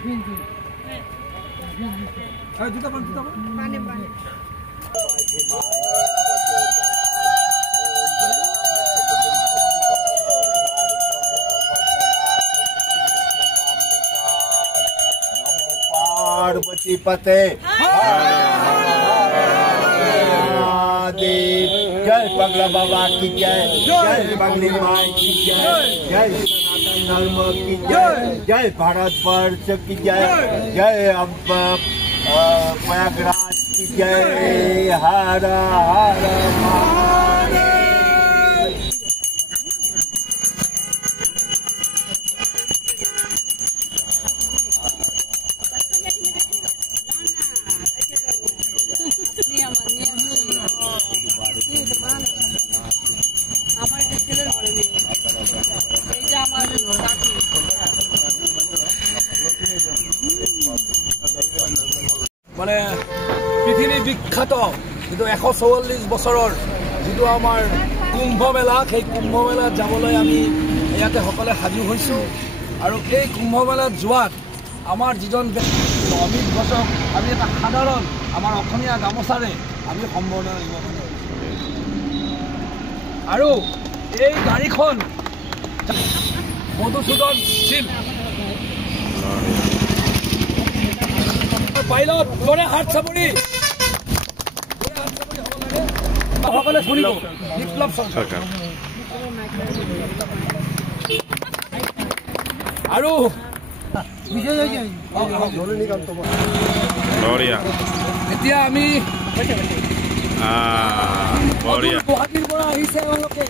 पार्वती पते जय पगला बाबा की जय, जय पगली माई की जय, जय सनातन धर्म की जय, जय भारतवर्ष की जय, जय प्रयागराज की जय। हर हर महादेव। মানে পৃথিৱী বিখ্যাত কিন্তু 144 বছৰৰ যিটো আমাৰ কুম্ভ মেলা, সেই কুম্ভ মেলাত যাবলৈ আমি ইয়াতে সকলোৱে সাজু হৈছোঁ। আৰু এই কুম্ভ মেলাত যোৱাত আমাৰ যিজন অমিত ঘোষক আমি এটা সাধাৰণ আমাৰ অসমীয়া গামোচাৰে আমি সম্বৰ্ধনা দিব পাৰোঁ। আৰু এই গাড়ীখন মধুসূদন শীল পাইলট গড়ে হাত চাপৰি সকলে শুনিব বিপ্লৱ চৰকাৰ। আৰু এতিয়া আমি গুৱাহাটীৰ পৰা আহিছে এওঁলোকে